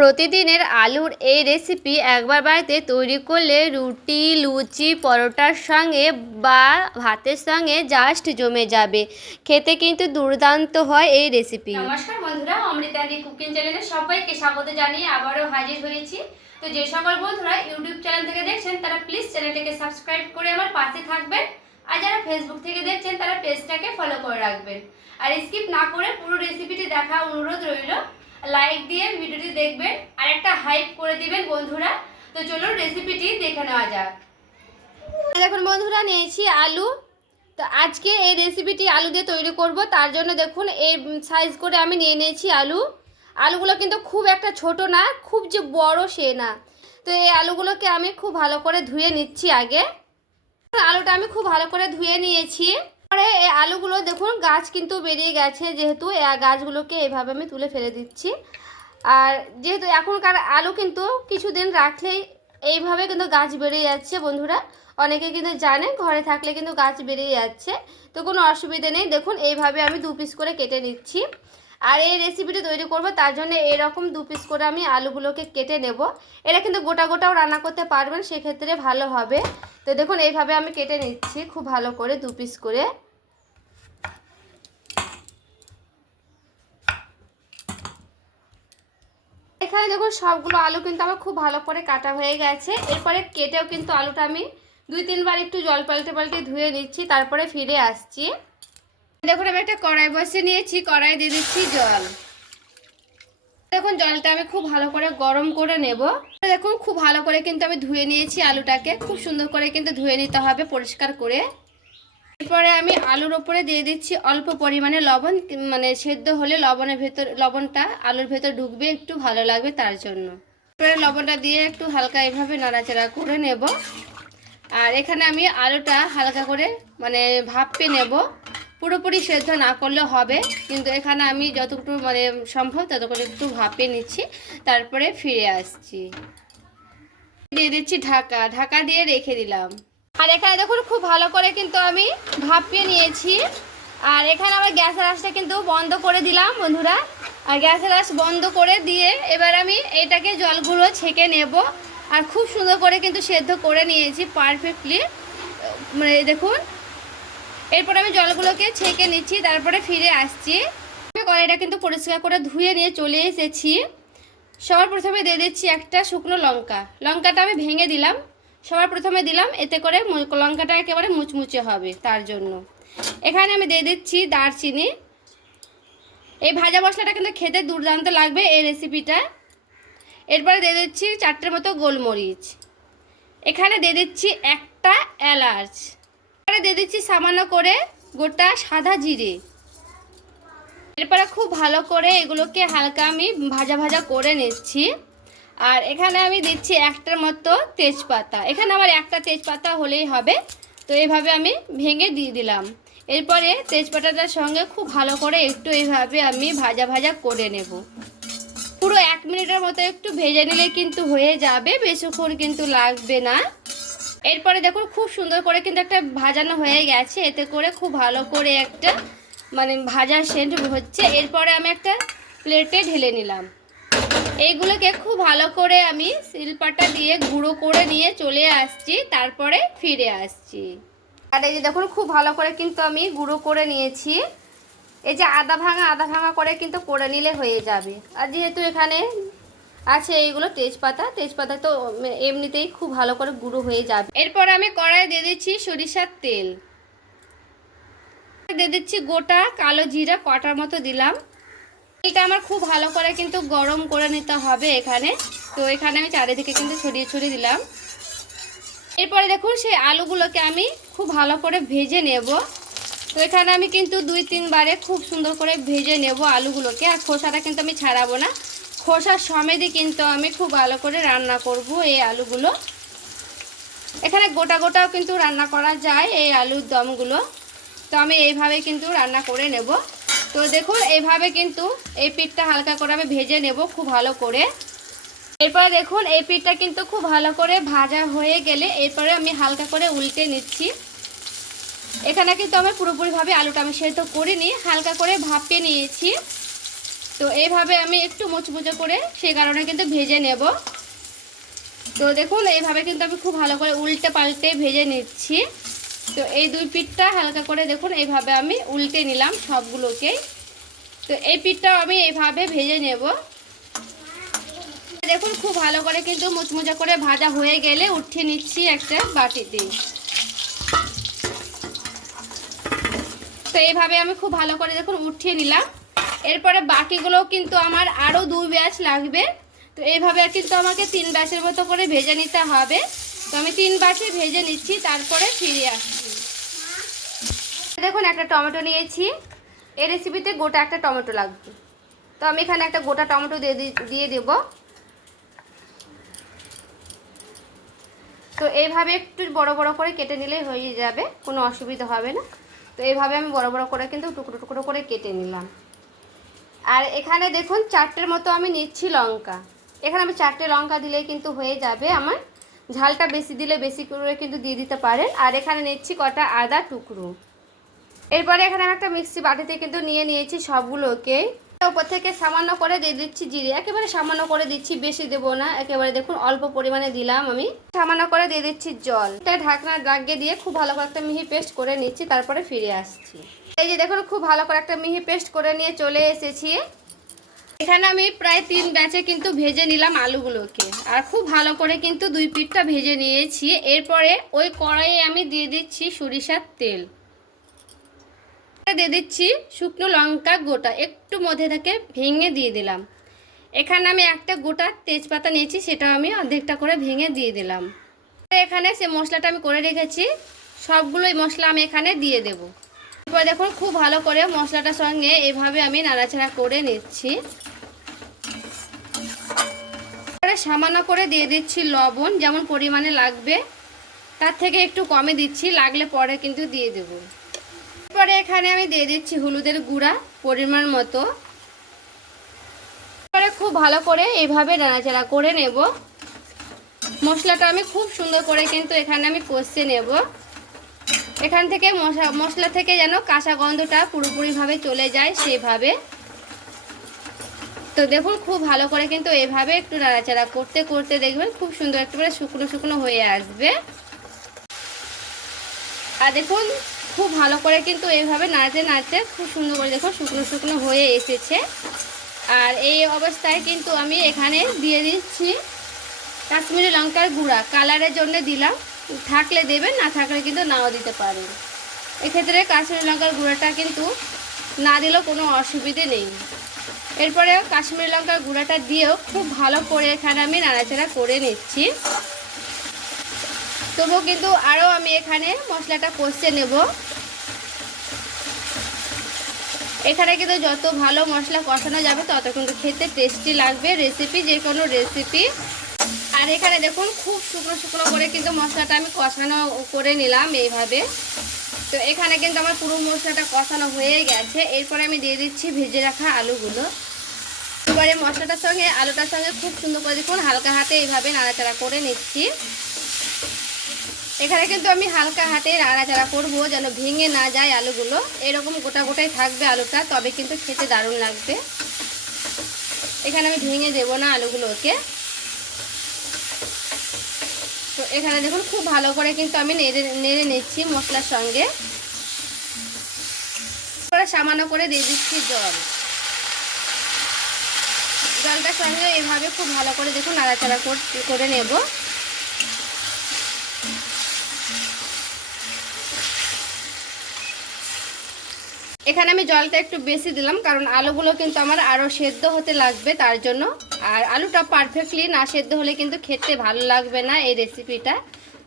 প্রতিদিনের আলুর এই রেসিপি একবার বাড়িতে তৈরি করলে রুটি, লুচি, পরোটার সঙ্গে বা ভাতের সঙ্গে জাস্ট জমে যাবে। খেতে কিন্তু দুর্দান্ত হয় এই রেসিপি। নমস্কার বন্ধুরা, অমৃতাদি কুকিং চ্যানেলে সবাইকে স্বাগত জানিয়ে আবারও হাজির হয়েছি। তো যে সকল বন্ধুরা ইউটিউব চ্যানেল থেকে দেখছেন তারা প্লিজ চ্যানেলটাকে সাবস্ক্রাইব করে আমার পাশে থাকবেন, আর যারা ফেসবুক থেকে দেখছেন তারা পেজটাকে ফলো করে রাখবেন। আর স্কিপ না করে পুরো রেসিপিটি দেখা অনুরোধ রইল। লাইক দিয়ে ভিডিওটি দেখবেন আর একটা হাইপ করে দিবেন বন্ধুরা। তো চলুন রেসিপিটি দেখে নেওয়া যাক। দেখুন বন্ধুরা, নিয়েছি আলু। তো আজকে এই রেসিপিটি আলু দিয়ে তৈরি করব, তার জন্য দেখুন এই সাইজ করে আমি নিয়ে নিয়েছি আলু। আলুগুলো কিন্তু খুব একটা ছোট না, খুব যে বড় সে না। তো এই আলুগুলোকে আমি খুব ভালো করে ধুয়ে নিচ্ছি। আগে আলুটা আমি খুব ভালো করে ধুয়ে নিয়েছি। পরে এই আলুগুলো দেখুন গাছ কিন্তু বেরিয়ে গেছে, যেহেতু এই গাছগুলোকে এইভাবে আমি তুলে ফেলে দিচ্ছি। আর যেহেতু এখনকার আলু কিন্তু কিছুদিন রাখলেই এইভাবে কিন্তু গাছ বেরিয়ে যাচ্ছে বন্ধুরা। অনেকে কিন্তু জানে ঘরে থাকলে কিন্তু গাছ বেরিয়ে যাচ্ছে, তো কোনো অসুবিধা নেই। দেখুন এইভাবে আমি 2 পিস করে কেটে নিচ্ছি। আর এই রেসিপিটি তৈরি করব তার জন্য এরকম 2 পিস করে আমি আলুগুলোকে কেটে নেব। এটা কিন্তু গোটা গোটাও রান্না করতে পারবেন, সেক্ষেত্রে ভালো হবে। তো দেখুন এইভাবে আমি কেটে নিচ্ছি খুব ভালো করে 2 পিস করে। এখানে দেখুন সবগুলো আলু কিন্তু আমার খুব ভালো করে কাটা হয়ে গেছে। এরপরে কেটেও কিন্তু আলুটা আমি 2-3 বার একটু জল পাল্টে পাল্টে ধুয়ে নিচ্ছি, তারপরে ফিরে আসছি। দেখুন আমি একটা কড়াই বসিয়ে নিয়েছি, কড়াই দিয়ে দিচ্ছি জল। দেখুন জলটা আমি খুব ভালো করে গরম করে নেব। দেখুন খুব ভালো করে কিন্তু আমি ধুয়ে নিয়েছি আলুটাকে, খুব সুন্দর করে কিন্তু ধুয়ে নিতে হবে পরিষ্কার করে। এরপরে আমি আলুর ওপরে দিয়ে দিচ্ছি অল্প পরিমাণে লবণ, মানে সেদ্ধ হলে লবণটা আলুর ভেতর ঢুকবে, একটু ভালো লাগবে তার জন্য। এরপরে লবণটা দিয়ে একটু হালকা এভাবে নাড়াচাড়া করে নেব। আর এখানে আমি আলুটা হালকা করে মানে ভাপে নেব, পুরোপুরি সেদ্ধ না করলে হবে, কিন্তু এখানে আমি যতটুকু মানে সম্ভব ততটুকু একটু ভাপে নিচ্ছি, তারপরে ফিরে আসছি। দিয়ে দিচ্ছি ঢাকা, ঢাকা দিয়ে রেখে দিলাম। আর এখানে দেখুন খুব ভালো করে কিন্তু আমি ভাপিয়ে নিয়েছি। আর এখানে আমার গ্যাসের আঁচটা কিন্তু বন্ধ করে দিলাম বন্ধুরা। আর গ্যাসের আঁচ বন্ধ করে দিয়ে এবার আমি এটাকে জলগুলো ছেঁকে নেব। আর খুব সুন্দর করে কিন্তু সেদ্ধ করে নিয়েছি পারফেক্টলি, মানে দেখুন। এরপর আমি জলগুলোকে ছেঁকে নিচ্ছি, তারপরে ফিরে আসছি। আমি কড়াইটা কিন্তু পরিষ্কার করে ধুয়ে নিয়ে চলে এসেছি। সবার প্রথমে দিয়ে দিচ্ছি একটা শুকনো লঙ্কা। লঙ্কাটা আমি ভেঙে দিলাম, সবার প্রথমে দিলাম, এতে করে লঙ্কাটা একেবারে মুচমুচে হবে তার জন্য। এখানে আমি দিয়ে দিচ্ছি দারচিনি। এই ভাজা মশলাটা কিন্তু খেতে দুর্দান্ত লাগবে এই রেসিপিটা। এরপরে দিয়ে দিচ্ছি 4টের মতো গোলমরিচ। এখানে দিয়ে দিচ্ছি একটা এলাচ। এরপরে দিয়ে দিচ্ছি সামান্য করে গোটা সাদা জিরে। এরপরে খুব ভালো করে এগুলোকে হালকা আমি ভাজা ভাজা করে নিচ্ছি। আর এখানে আমি দিচ্ছি 1টার মতো তেজপাতা। এখানে আমার একটা তেজপাতা হলেই হবে, তো এইভাবে আমি ভেঙে দিয়ে দিলাম। এরপরে তেজপাতাটার সঙ্গে খুব ভালো করে একটু এইভাবে আমি ভাজা ভাজা করে নেব। পুরো 1 মিনিটের মতো একটু ভেজে নিলে কিন্তু হয়ে যাবে, বেশিক্ষণ কিন্তু লাগবে না। এরপরে দেখুন খুব সুন্দর করে কিন্তু একটা ভাজানো হয়ে গেছে, এতে করে খুব ভালো করে একটা মানে ভাজা সেন্ট হচ্ছে। এরপরে আমি একটা প্লেটে ঢেলে নিলাম। এইগুলোকে খুব ভালো করে আমি শিলপাটা দিয়ে গুঁড়ো করে নিয়ে চলে আসছি, তারপরে ফিরে আসছি। আর এই যে দেখুন খুব ভালো করে কিন্তু আমি গুঁড়ো করে নিয়েছি। এই যে আধা ভাঙা করে কিন্তু করে নিলে হয়ে যাবে। আর যেহেতু এখানে আছে এইগুলো তেজপাতা তো এমনিতেই খুব ভালো করে গুঁড়ো হয়ে যাবে। এরপর আমি কড়াই দিয়ে দিচ্ছি সরিষার তেল, দিয়ে দিচ্ছি গোটা কালো জিরা কটার মতো দিলাম। তেলটা আমার খুব ভালো করে কিন্তু গরম করে নিতে হবে এখানে। তো এখানে আমি চারিদিকে কিন্তু ছড়িয়ে দিলাম। এরপরে দেখুন সেই আলুগুলোকে আমি খুব ভালো করে ভেজে নেব। তো এখানে আমি কিন্তু 2-3 বারে খুব সুন্দর করে ভেজে নেব আলুগুলোকে। আর খোসাটা কিন্তু আমি ছাড়াবো না, খোসা সমেতই কিন্তু আমি খুব ভালো করে রান্না করব এই আলুগুলো। এখানে গোটা গোটাও কিন্তু রান্না করা যায় এই আলুর দমগুলো, তো আমি এইভাবে কিন্তু রান্না করে নেব। তো দেখুন এইভাবে কিন্তু এই পিঠটা হালকা করে আমি ভেজে নেব খুব ভালো করে। এরপরে দেখুন এই পিঠটা কিন্তু খুব ভালো করে ভাজা হয়ে গেলে এরপরে আমি হালকা করে উল্টে নিচ্ছি। এখানে কিন্তু আমি পুরোপুরিভাবে আলুটা আমি সেদ্ধ করিনি, হালকা করে ভাপিয়ে নিয়েছি। তো এইভাবে আমি একটু মুচমুচে করে সেই কারণে কিন্তু ভেজে নেব। তো দেখুন এইভাবে কিন্তু আমি খুব ভালো করে উল্টে পাল্টে ভেজে নিচ্ছি। তো এই দুই পিঠটা হালকা করে দেখুন এইভাবে আমি উল্টে নিলাম সবগুলোকেই। তো এই পিঠটাও আমি এইভাবে ভেজে নেব। দেখুন খুব ভালো করে কিন্তু মুচমুচে করে ভাজা হয়ে গেলে উঠিয়ে নিচ্ছি একটা বাটিতে। তো এইভাবে আমি খুব ভালো করে দেখুন উঠিয়ে নিলাম। এরপরে বাকিগুলোও কিন্তু আমার আরও 2 ব্যাচ লাগবে। তো এইভাবে কিন্তু আমাকে 3 ব্যাচের মতো করে ভেজে নিতে হবে। তো আমি 3 ব্যাচে ভেজে নিচ্ছি, তারপরে ফিরে আসছি। দেখুন একটা টমেটো নিয়েছি, এই রেসিপিতে গোটা একটা টমেটো লাগবে। তো আমি এখানে একটা গোটা টমেটো দিয়ে দেব। তো এইভাবে একটু বড় বড় করে কেটে নিলেই হয়ে যাবে, কোনো অসুবিধা হবে না। তো এইভাবে আমি বড় বড় করে কিন্তু টুকরো টুকরো করে কেটে নিলাম। আর এখানে দেখুন 4টের মতো আমি নিচ্ছি লঙ্কা। এখানে আমি 4টে লঙ্কা দিলেই কিন্তু হয়ে যাবে আমার। ঝালটা বেশি দিলে বেশি করে কিন্তু দিয়ে দিতে পারেন। আর এখানে নিচ্ছি কটা আদা টুকরো। এরপরে এখানে আমি একটা মিক্সি বাটিতে কিন্তু নিয়ে নিয়েছি সবগুলোকে। উপর থেকে সামান্য করে দিয়ে দিচ্ছি জিরে, একেবারে সামান্য করে দিচ্ছি, বেশি দেবো না, একেবারে দেখুন অল্প পরিমাণে দিলাম আমি। সামান্য করে দিয়ে দিচ্ছি জল। এটা ঢাকনা লাগিয়ে দিয়ে খুব ভালো করে একটা মিহি পেস্ট করে নিচ্ছি, তারপরে ফিরে আসছি। এই যে দেখুন খুব ভালো করে একটা মিহি পেস্ট করে নিয়ে চলে এসেছি। এখানে আমি প্রায় 3 ব্যাচে কিন্তু ভেজে নিলাম আলুগুলোকে, আর খুব ভালো করে কিন্তু 2 পিঠটা ভেজে নিয়েছি। এরপরে ওই কড়াইয়ে আমি দিয়ে দিচ্ছি সরিষার তেল, দিয়ে দিচ্ছি শুকনো লঙ্কা গোটা, একটু মধ্যে থেকে ভেঙে দিয়ে দিলাম। এখানে আমি একটা গোটা তেজপাতা নিয়েছি, সেটা আমি অর্ধেকটা করে ভেঙে দিয়ে দিলাম। এখানে সে মশলাটা আমি করে রেখেছি, সবগুলোই মশলা আমি এখানে দিয়ে দেব। এরপর দেখুন খুব ভালো করে মশলাটার সঙ্গে এভাবে আমি নাড়াচাড়া করে নিচ্ছি। সামান্য করে দিয়ে দিচ্ছি লবণ, যেমন পরিমাণে লাগবে তার থেকে একটু কমে দিচ্ছি, লাগলে পরে কিন্তু দিয়ে দেব। এরপরে এখানে আমি দিয়ে দিচ্ছি হলুদের গুঁড়া পরিমাণ মতো। এরপরে খুব ভালো করে এইভাবে নাড়াচাড়া করে নেব। মশলাটা আমি খুব সুন্দর করে কিন্তু এখানে আমি কষে নেব। এখান থেকে মশলা থেকে যেন কাঁচা গন্ধটা পুরোপুরিভাবে চলে যায় সেভাবে। তো দেখুন খুব ভালো করে কিন্তু এভাবে একটু নাড়াচাড়া করতে করতে দেখবেন খুব সুন্দর একেবারে শুকনো শুকনো হয়ে আসবে। আর দেখুন খুব ভালো করে কিন্তু এইভাবে নাড়তে নাড়তে খুব সুন্দর করে দেখুন শুকনো শুকনো হয়ে এসেছে। আর এই অবস্থায় কিন্তু আমি এখানে দিয়ে দিচ্ছি কাশ্মীরি লঙ্কার গুঁড়া, কালারের জন্য দিলাম, থাকলে দেবেন, না থাকলে কিন্তু নাও দিতে পারেন। এক্ষেত্রে কাশ্মীরি লঙ্কার গুঁড়াটা কিন্তু না দিলেও কোনো অসুবিধে নেই। এরপরে কাশ্মীরি লঙ্কার গুঁড়াটা দিয়েও খুব ভালো করে এখানে আমি নাড়াচাড়া করে নিচ্ছি। তবুও কিন্তু আরও আমি এখানে মশলাটা কষে নেব। এখানে কিন্তু যত ভালো মশলা কষানো যাবে তত কিন্তু খেতে টেস্টি লাগবে রেসিপি, যে কোনো রেসিপি। আর এখানে দেখুন খুব শুকনো শুকনো করে কিন্তু মশলাটা আমি কষানো করে নিলাম এইভাবে। তো এখানে কিন্তু আমার পুরো মশলাটা কষানো হয়ে গেছে। এরপরে আমি দিয়ে দিচ্ছি ভেজে রাখা আলুগুলো। এবারে মশলাটার সঙ্গে আলুটার সঙ্গে খুব সুন্দর করে দেখুন হালকা হাতে এইভাবে নাড়াচাড়া করে নিচ্ছি। এখানে কিন্তু আমি হালকা হাতে নাড়াচাড়া করব যেন ভেঙে না যায় আলুগুলো, এরকম গোটা গোটাই থাকবে আলুটা, তবে কিন্তু খেতে দারুণ লাগবে। এখানে আমি ভেঙে দেব না আলুগুলোকে। তো এখানে দেখুন খুব ভালো করে কিন্তু আমি নেড়ে নিচ্ছি মশলার সঙ্গে। সামান্য করে দিয়ে দিচ্ছি জল। জলটার সঙ্গে এভাবে খুব ভালো করে দেখুন নাড়াচাড়া করে নেব। এখানে আমি জলটা একটু বেশি দিলাম, কারণ আলুগুলো কিন্তু আমার আরও সেদ্ধ হতে লাগবে তার জন্য। আর আলুটা পারফেক্টলি না সেদ্ধ হলে কিন্তু খেতে ভালো লাগবে না এই রেসিপিটা।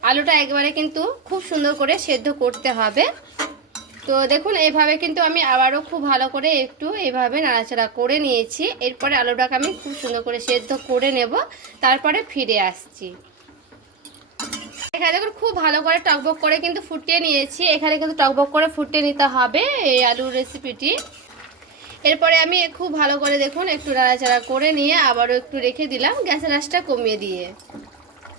আলুটা একবারে কিন্তু খুব সুন্দর করে সেদ্ধ করতে হবে। তো দেখুন এইভাবে কিন্তু আমি আবারও খুব ভালো করে একটু এইভাবে নাড়াচাড়া করে নিয়েছি। এরপরে আলুটাকে আমি খুব সুন্দর করে সেদ্ধ করে নেব, তারপরে ফিরে আসছি। এখানে দেখুন খুব ভালো করে টকবক করে কিন্তু ফুটিয়ে নিয়েছি। এখানে কিন্তু টকবক করে ফুটিয়ে নিতে হবে এই আলুর রেসিপিটি। এরপরে আমি খুব ভালো করে দেখুন একটু নাড়াচাড়া করে নিয়ে আবারও একটু রেখে দিলাম গ্যাসের আঁচটা কমিয়ে দিয়ে।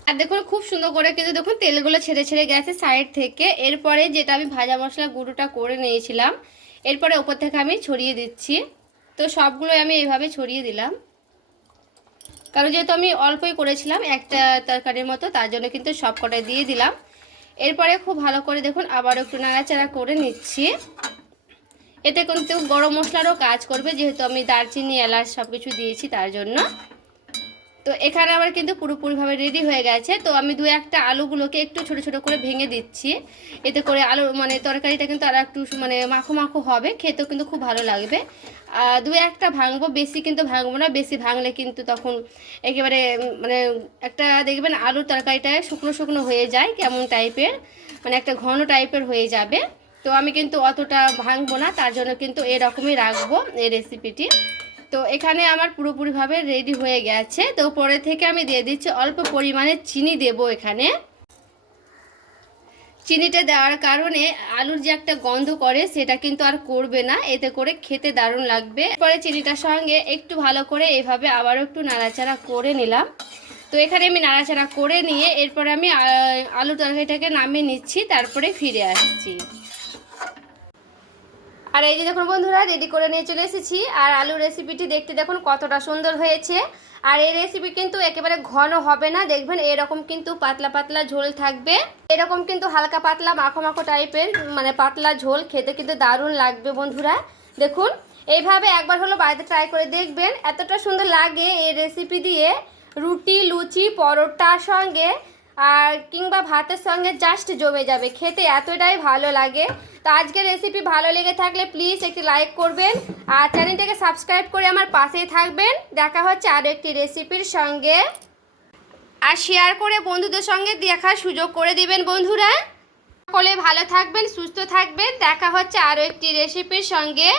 আর দেখুন খুব সুন্দর করে কিন্তু দেখুন তেলগুলো ছেড়ে ছেড়ে গেছে সাইড থেকে। এরপরে যেটা আমি ভাজা মশলা গুঁড়োটা করে নিয়েছিলাম, এরপরে ওপর থেকে আমি ছড়িয়ে দিচ্ছি। তো সবগুলোই আমি এইভাবে ছড়িয়ে দিলাম, কারণ যেহেতু আমি অল্পই করেছিলাম একটা তরকারির মতো, তার জন্য কিন্তু সব কটাই দিয়ে দিলাম। এরপরে খুব ভালো করে দেখুন আবার একটু নাড়াচাড়া করে নিচ্ছি। এতে কিন্তু গরম মশলারও কাজ করবে, যেহেতু আমি দারচিনি এলাচ সব কিছু দিয়েছি তার জন্য। তো এখানে আবার কিন্তু পুরোপুরিভাবে রেডি হয়ে গেছে। তো আমি দু একটা আলুগুলোকে একটু ছোট ছোট করে ভেঙে দিচ্ছি, এতে করে আলু মানে তরকারিটা কিন্তু আর একটু মানে মাখো মাখো হবে, খেতেও কিন্তু খুব ভালো লাগবে। দু একটা ভাঙবো, বেশি কিন্তু ভাঙবো না, বেশি ভাঙলে কিন্তু তখন একেবারে মানে একটা দেখবেন আলুর তরকারিটা শুকনো শুকনো হয়ে যায়, কেমন টাইপের মানে একটা ঘন টাইপের হয়ে যাবে। তো আমি কিন্তু অতটা ভাঙবো না, তার জন্য কিন্তু এরকমই রাখবো এই রেসিপিটি। তো এখানে আমার পুরোপুরিভাবে রেডি হয়ে গেছে। তো পরে থেকে আমি দিয়ে দিচ্ছি অল্প পরিমাণে চিনি দেব এখানে। চিনিটা দেওয়ার কারণে আলুর যে একটা গন্ধ করে সেটা কিন্তু আর করবে না, এতে করে খেতে দারুণ লাগবে। পরে চিনিটার সঙ্গে একটু ভালো করে এভাবে আবারও একটু নাড়াচাড়া করে নিলাম। তো এখানে আমি নাড়াচাড়া করে নিয়ে এরপরে আমি আলু তরকারিটাকে নামিয়ে নিচ্ছি, তারপরে ফিরে আসছি। আর এই যে দেখুন বন্ধুরা, রেডি করে নিয়ে চলে এসেছি। আর আলু রেসিপিটি দেখতে দেখুন কতটা সুন্দর হয়েছে। আর এই রেসিপি কিন্তু একেবারে ঘন হবে না, দেখবেন এরকম কিন্তু পাতলা পাতলা ঝোল থাকবে। এরকম কিন্তু হালকা পাতলা মাখো মাখো টাইপের মানে পাতলা ঝোল, খেতে কিন্তু দারুণ লাগবে বন্ধুরা। দেখুন এইভাবে একবার হলো বাড়িতে ট্রাই করে দেখবেন, এতটা সুন্দর লাগে এই রেসিপি দিয়ে। রুটি, লুচি, পরোটার সঙ্গে আর কিংবা ভাতের সঙ্গে জাস্ট জমে যাবে, খেতে এতটাই ভালো লাগে। তো আজকের রেসিপি ভালো লেগে থাকলে প্লিজ একটি লাইক করবেন আর চ্যানেলটাকে সাবস্ক্রাইব করে আমার পাশেই থাকবেন। দেখা হচ্ছে আরও একটি রেসিপির সঙ্গে। আর শেয়ার করে বন্ধুদের সঙ্গে দেখার সুযোগ করে দিবেন বন্ধুরা। সকলে ভালো থাকবেন, সুস্থ থাকবেন। দেখা হচ্ছে আরও একটি রেসিপির সঙ্গে।